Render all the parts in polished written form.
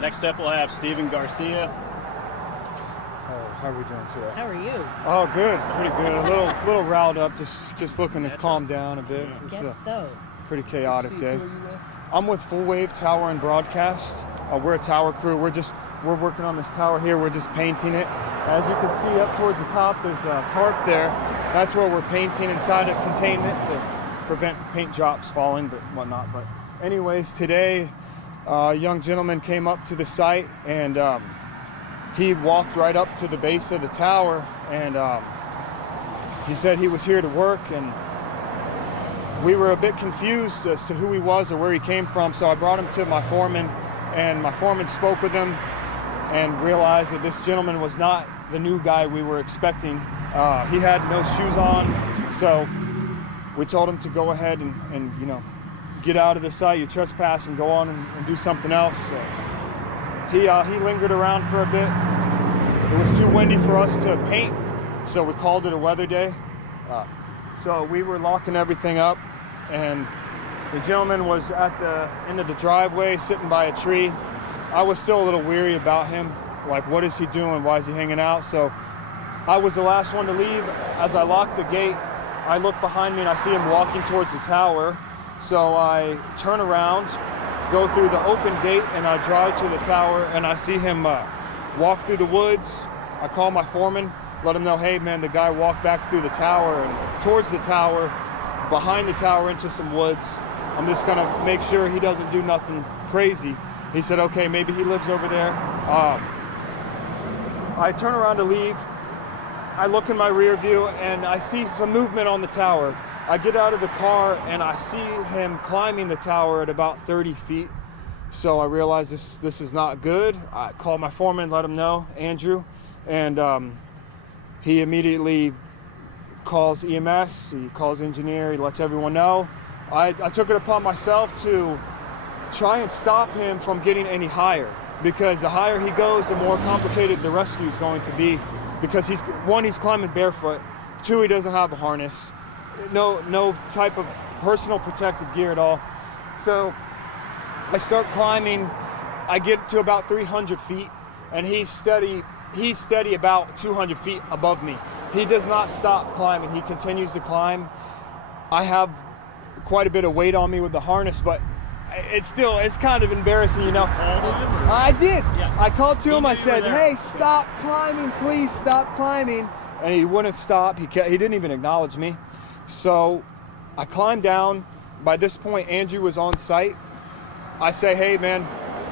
Next up, we'll have Steve Garcia. Oh, how are we doing today? How are you? Oh, good, pretty good. A little riled up, just looking to calm down a bit. I It's guess a so. pretty chaotic Steve, day. who are you with? I'm with Full Wave Tower and Broadcast. We're a tower crew. We're working on this tower here. We're just painting it. As you can see up towards the top, there's a tarp there. That's where we're painting inside of containment to prevent paint drops falling, but whatnot. But anyways, today a young gentleman came up to the site and he walked right up to the base of the tower and he said he was here to work, and we were a bit confused as to who he was or where he came from. So I brought him to my foreman, and my foreman spoke with him and realized that this gentleman was not the new guy we were expecting. He had no shoes on, so we told him to go ahead and you know, get out of the site, you trespass, and go on and do something else. So he lingered around for a bit. It was too windy for us to paint, so we called it a weather day. So we were locking everything up, and the gentleman was at the end of the driveway sitting by a tree. I was still a little weary about him, like, what is he doing? Why is he hanging out? So I was the last one to leave. As I locked the gate, I look behind me and I see him walking towards the tower. So I turn around, go through the open gate, and I drive to the tower, and I see him walk through the woods. I call my foreman, let him know, hey man, the guy walked back through the tower and towards the tower, behind the tower into some woods. I'm just gonna make sure he doesn't do nothing crazy. He said, okay, maybe he lives over there. I turn around to leave. I look in my rear view and I see some movement on the tower. I get out of the car and I see him climbing the tower at about 30 feet. So I realize this is not good. I call my foreman, let him know, Andrew, and he immediately calls EMS, he calls engineer, he lets everyone know. I took it upon myself to try and stop him from getting any higher, because the higher he goes, the more complicated the rescue is going to be, because he's climbing barefoot, two, he doesn't have a harness, no type of personal protective gear at all. So I start climbing. I get to about 300 feet, and he's steady about 200 feet above me. He does not stop climbing. He continues to climb. I have quite a bit of weight on me with the harness, but it's kind of embarrassing, you know. I did. Yeah. I called to him. I said, hey, stop climbing, please stop climbing. And he wouldn't stop. He didn't even acknowledge me. So I climbed down. By this point, Andrew was on site. I say, hey man,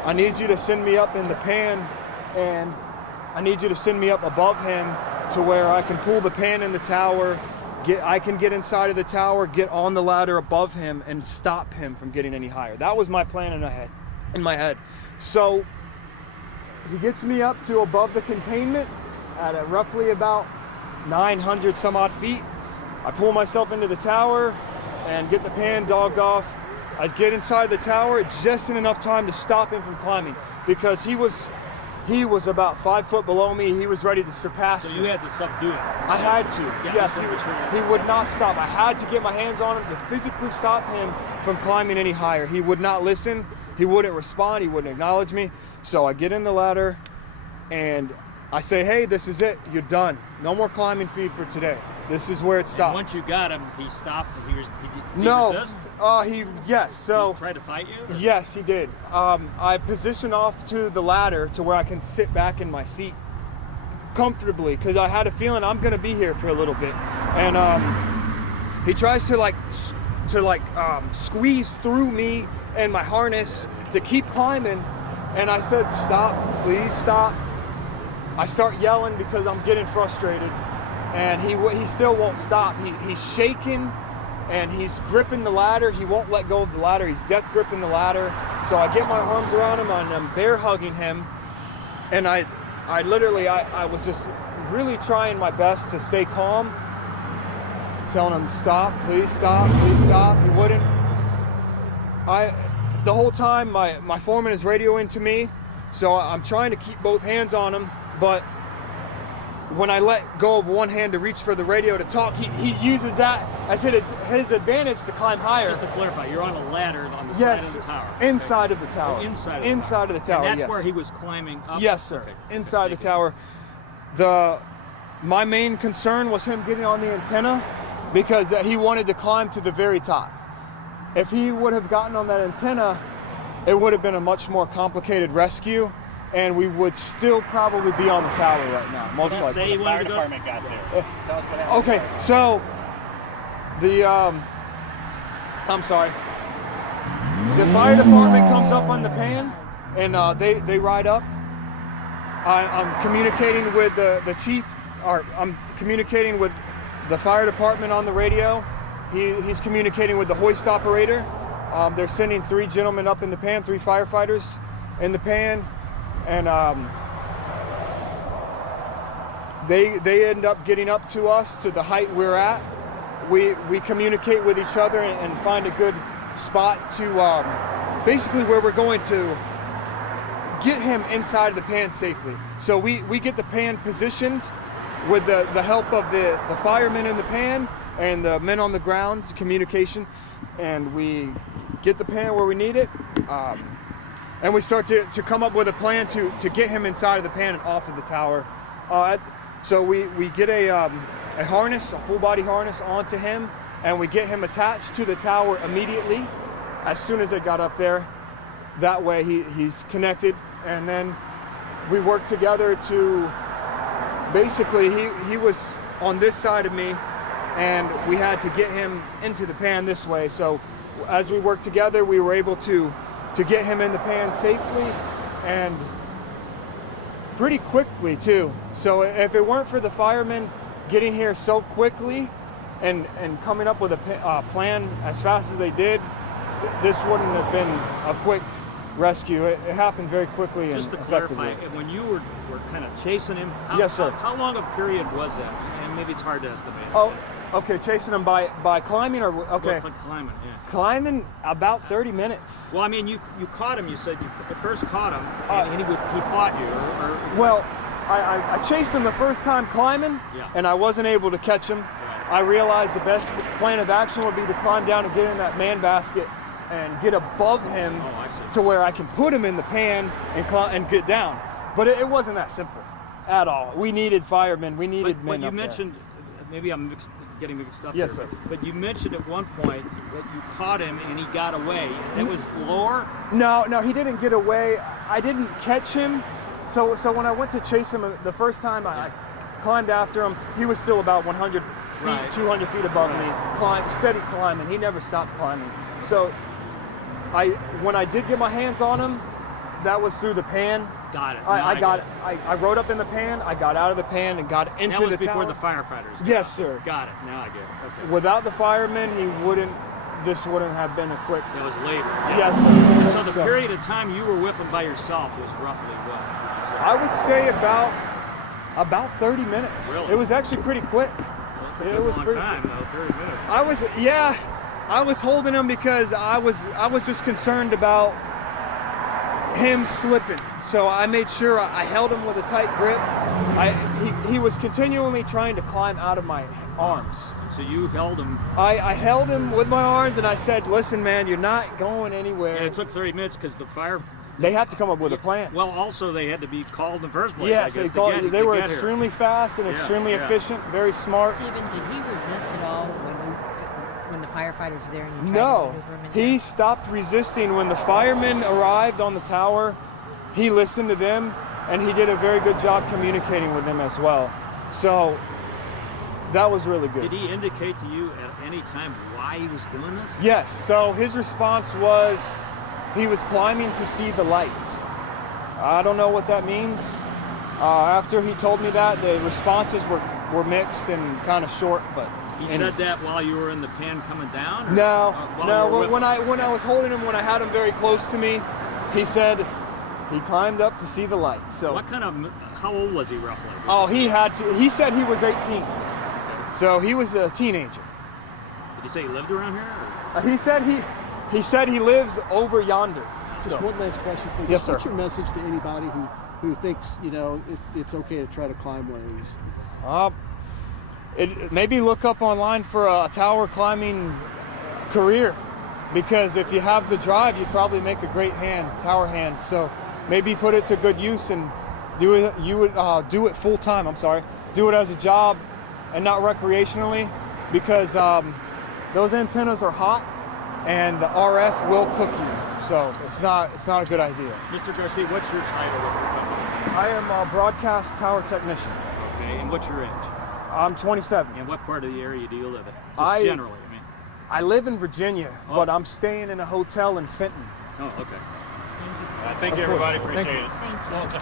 I need you to send me up in the pan, and I need you to send me up above him to where I can pull the pan in the tower, I can get inside of the tower, get on the ladder above him, and stop him from getting any higher. That was my plan in my head. So he gets me up to above the containment at roughly about 900 some odd feet. I pull myself into the tower and get the pan dogged off. I get inside the tower just in enough time to stop him from climbing, because he was about 5 foot below me. He was ready to surpass me. So you had to subdue him. I had to. Yeah, yes, he would not stop. I had to get my hands on him to physically stop him from climbing any higher. He would not listen. He wouldn't respond. He wouldn't acknowledge me. So I get in the ladder and I say, hey, this is it. You're done. No more climbing feed for today. This is where it stops. And once you got him, he stopped. He resist? Yes. So he tried to fight you? Or? Yes, he did. I positioned off to the ladder to where I can sit back in my seat comfortably, because I had a feeling I'm gonna be here for a little bit. And he tries to squeeze through me and my harness to keep climbing. And I said, stop, please stop. I start yelling because I'm getting frustrated. And he still won't stop. He's shaking and he's gripping the ladder. He won't let go of the ladder. He's death gripping the ladder. So I get my arms around him and I'm bear hugging him. And I was just really trying my best to stay calm, telling him, stop, please stop, please stop. He wouldn't. The whole time my foreman is radioing to me, so I'm trying to keep both hands on him, but when I let go of one hand to reach for the radio to talk, he uses that as his advantage to climb higher. Just to clarify, you're on a ladder on the Yes, side of the tower. inside of the tower. Inside of the tower. And that's yes. where he was climbing up? Yes, sir. Okay. Inside Thank the tower. My main concern was him getting on the antenna because he wanted to climb to the very top. If he would have gotten on that antenna, it would have been a much more complicated rescue, and we would still probably be on the tower right now, most likely. Say he The wanted fire to go. department got there. Tell us what happened. Okay, so I'm sorry. The fire department comes up on the pan, and they ride up. I'm communicating with the chief, or I'm communicating with the fire department on the radio. He's communicating with the hoist operator. They're sending 3 gentlemen up in the pan, 3 firefighters in the pan, and they end up getting up to us to the height we're at. We communicate with each other and find a good spot to basically where we're going to get him inside of the pan safely. So we get the pan positioned with the help of the firemen in the pan and the men on the ground, communication, and we get the pan where we need it, and we start to come up with a plan to get him inside of the pan and off of the tower. So we get a harness, a full body harness onto him, and we get him attached to the tower immediately as soon as it got up there. That way he's connected, and then we work together to basically he was on this side of me, and we had to get him into the pan this way. So as we worked together, we were able to get him in the pan safely and pretty quickly too. So if it weren't for the firemen getting here so quickly and coming up with a plan as fast as they did, this wouldn't have been a quick rescue. It happened very quickly and Just to effectively. clarify, when you were kind of chasing him, Yes, sir. How long a period was that? And maybe it's hard to estimate. Oh, okay, chasing him by climbing or okay. Well, climbing, yeah. Climbing about 30 minutes. Well, I mean, you caught him. You said you at first caught him, and he fought you. Or Well, I chased him the first time climbing, Yeah. and I wasn't able to catch him. Right. I realized the best plan of action would be to climb down and get in that man basket and get above him Oh, I see. to where I can put him in the pan and get down. But it wasn't that simple at all. We needed firemen. We needed men But you up there. mentioned, maybe I'm getting mixed up Yes, here, sir. but you mentioned at one point that you caught him and he got away. That was lower? No, he didn't get away. I didn't catch him. So when I went to chase him the first time, I climbed after him. He was still about 100 feet, Right. 200 feet above me, steady climbing. He never stopped climbing. So when I did get my hands on him, that was through the pan. Got it. I rode up in the pan. I got out of the pan and got into That was the before tower. the firefighters. Yes, sir. Got it. Now I get it. Okay. Without the firemen, this wouldn't have been a quick. That was later. Yes, sir. So the period of time you were with him by yourself was roughly what? Would you say? I would say about 30 minutes. Really? It was actually pretty quick. That's a it good was long pretty- time, though. 30 minutes. I was holding him because I was just concerned about him slipping. So I made sure I held him with a tight grip. He was continually trying to climb out of my arms. So you held him, I held him with my arms and I said, "Listen, man, you're not going anywhere." and it took 30 minutes because the fire. They have to come up with a plan. Well, also they had to be called in the first place. Yes, I guess, they were to get here. extremely fast and Yeah, extremely yeah. efficient, very smart. Steven, did he resist at all when the firefighters were there and you tried No, to maneuver him in he there? stopped resisting when the firemen arrived on the tower. He listened to them, and he did a very good job communicating with them as well. So that was really good. Did he indicate to you at any time why he was doing this? Yes. So his response was he was climbing to see the lights. I don't know what that means. After he told me that, the responses were mixed and kind of short, but. He said that while you were in the pan coming down? Or, No, while no. you were with When him? I was holding him, when I had him very close to me, he said he climbed up to see the lights. So, How old was he roughly? oh, he said he was 18, so he was a teenager. Did he say he lived around here? Or? He said he lives over yonder. Just one last question for you. Yes, sir. What's your message to anybody who thinks, you know, it's okay to try to climb one of these? Maybe look up online for a tower climbing career, because if you have the drive, you probably make a great tower hand. So maybe put it to good use and do it full time. Do it as a job and not recreationally, because those antennas are hot and the RF will cook you. So it's not a good idea. Mr. Garcia, what's your title with your company? I am a broadcast tower technician. Okay, and what's your age? I'm 27. And what part of the area do you live in? I- Generally, I mean. I live in Virginia, Oh. but I'm staying in a hotel in Fenton. Oh, okay. Thank you, everybody. Appreciate Thank you. it. Thank you.